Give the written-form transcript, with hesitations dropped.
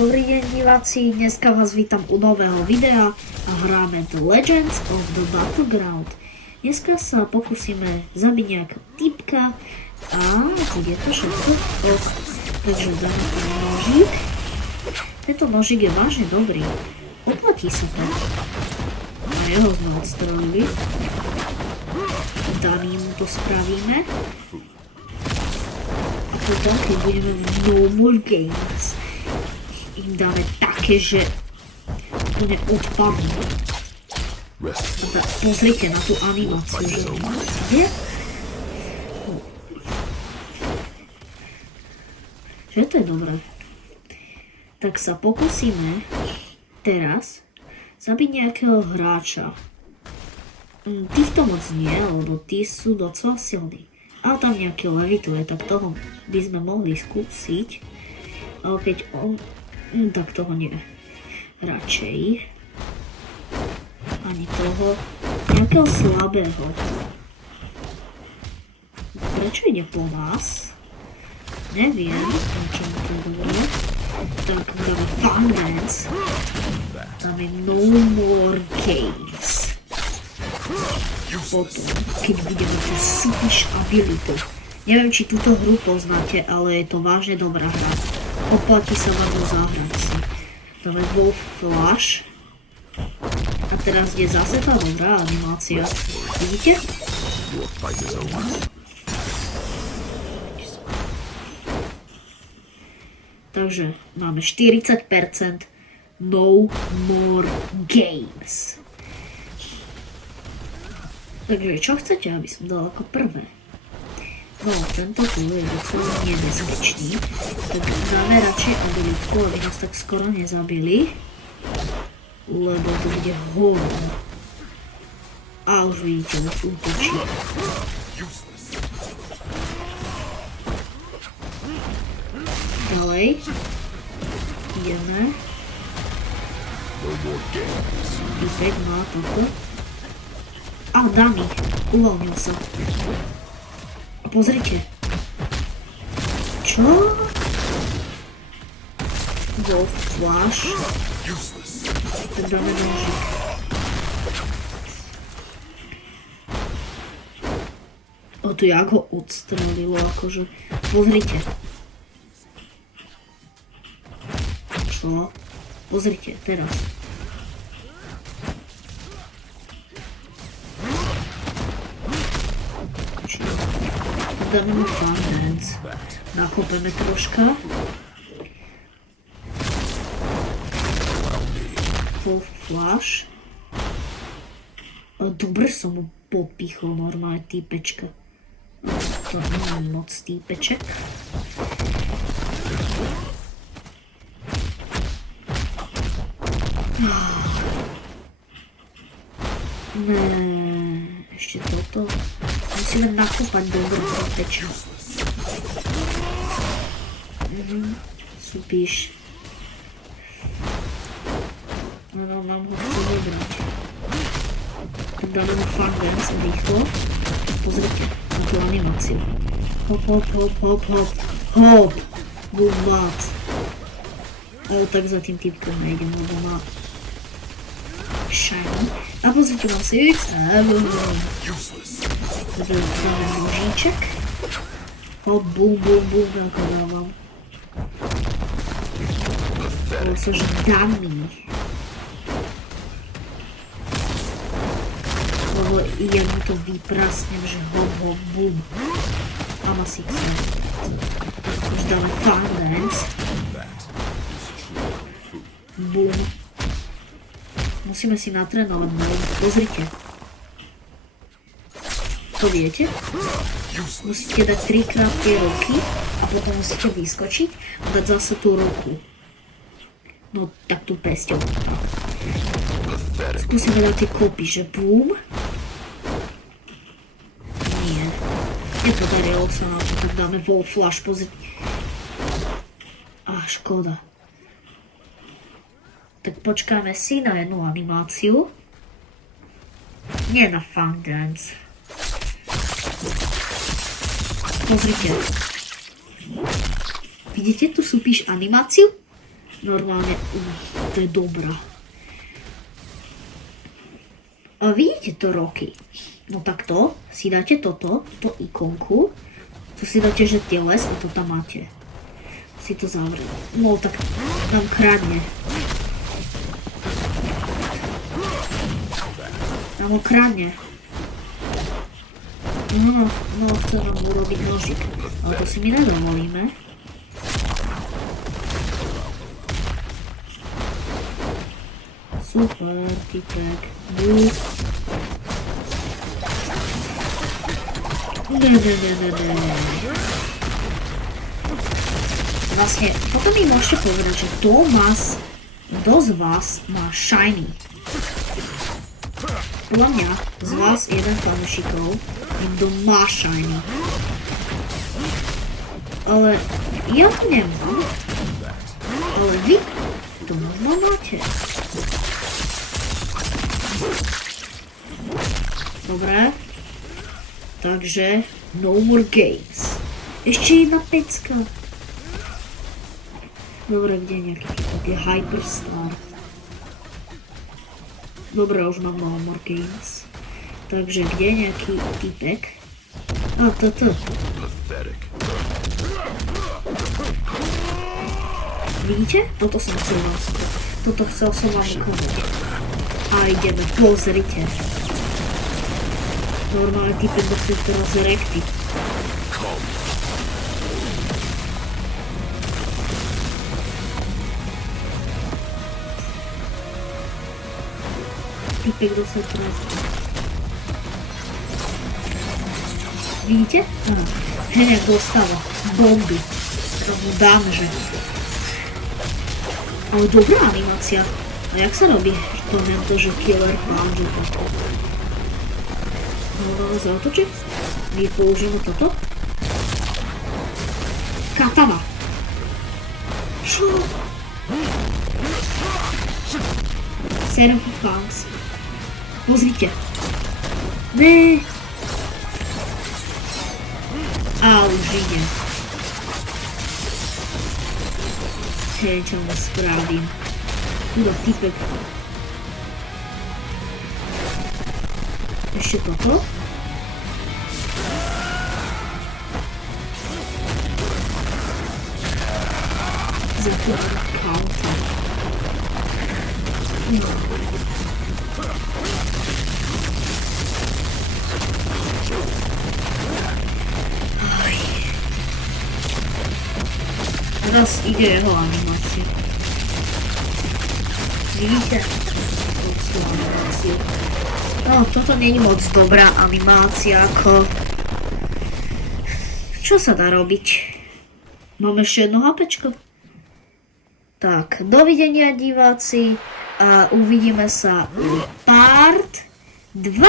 Dobrý deň diváci, dneska vás vítam u nového videa a hráme The Legends of the Battleground. Dneska sa pokúsime zabiť nejakého typka a bude to všetko ok. Takže dáme ten nožík. Tento nožík je vážne dobrý. Oplatí sa to. A jeho sme odstrelili. Daným mu to spravíme. A potom, keď budeme v No More Games, im dáme také, že úplne odpadnú. Pozrite na tú animáciu, že je? Že to je dobré. Tak sa pokúsime teraz zabiť nejakého hráča. Týchto moc nie, lebo tí sú docela silní. Ale tam nejaký levituje, tak toho by sme mohli skúsiť. Ale keď on... tak toho nie. Radšej ani toho nejakého slabého. Prečo ide po nás? Neviem, o čom to bude. Tak dáme Fun Dance. Dáme No More Games. Potom, keď budeme tu súpiš abilitu. Neviem, či túto hru poznáte, ale je to vážne dobrá hra. Oplatí sa vám do záhradci. Dáme Wolf Flash. A teraz je zase tá dobrá animácia. Vidíte? Takže máme 40% No More Games. Takže čo chcete, aby som dal ako prvé? No, tento tu je docela nebezpečný, tak dáme radšej abilitku, aby nás tak skoro nezabili, lebo to bude hovno. A už vidíte, už útočí. Ďalej. Ideme. Typek má toto. A Dani, uvoľnil sa. Pozrite. Čo? Wolf Flash. Tak dáme nožík. O tu jak ho odstrelilo, akože. Pozrite. Čo? Pozrite, teraz. Dáme mu Fun Dance. Nakopeme troška. Wolf Flash. Dobre som mu podpichol normálne týpečka. To nemám moc týpeček. Ne, ešte toto. Musíme nakopať dobrú týpečku. Supíš. No, mám ho chce zobrať. Tak dáme mu Fun Dance rýchlo. Pozrite na tú animáciu. Hop, hop, hop, hop, hop. Hop! Boom, bát. Ale tak za tým typkom nejdem, lebo má shiny. A pozrite, mám si dáme nožíček. Hop, boom, boom, boom, ako dávam. To sú že dummy. Lebo ja mu to vyprasnem, že hop, hop, boom. A má si chce. Už dáme Fun Dance. Boom. Musíme si natrénovať nohu. Pozrite. To viete? Musíte dať 3-krát tie ruky a potom musíte vyskočiť a dať zase tú ruku. No tak tú pesťou. Skúsime dať tie kopy, že boom. Nie. Nepodarilo sa nám to, tak dáme Wolf Flash, pozrite. Á, škoda. Tak počkáme si na jednu animáciu. Nie na Fun Dance. Pozrite. Vidíte tu súpiš animáciu? Normálne, to je dobrá. A vidíte to, Roky? No tak to, si dáte toto ikonku, to si dáte, že teles a to tam máte. Si to zavriem. No tak nám kradne. Nám ho kradne. No, chce nám urobiť nožik. Ale to si my nedovolíme. Super, typek. Ne. Vlastne, potom mi môžete povedať, že kto z vás má shiny. Podľa mňa z vás jeden fanúšikov, kto má shiny. Ale ja to nemám. Ale vy to možno máte. Dobre. Takže no more games. Ešte jedna pecka. Dobre, kde je nejaký typek? Je Hyperstar. Dobre, už mám no more games. Takže kde je nejaký typek? A, toto. Vidíte? Toto som chcel vám skôr. Toto chcel som vám ukázať. A ideme, pozrite. Normálne typek dostal teraz rekty. Typek dostal teraz. Vidíte? Hneď dostáva bomby. Teraz mu dáme, že... Ale dobrá animácia. A jak sa robí? To neviem to, že killer punch. No, máme zautočiť. My použijeme toto. Katana. Čo? Seraph Fangs. Pozrite. Ne. A už ide. Hej, čo mu spravím. Tudo typek. Ešte toto. Za to counter. Teraz ide jeho animácia. Vidíte? No, toto nie je moc dobrá animácia, ako... Čo sa dá robiť? Mám ešte jedno hapečko. Tak, dovidenia diváci a uvidíme sa u part 2.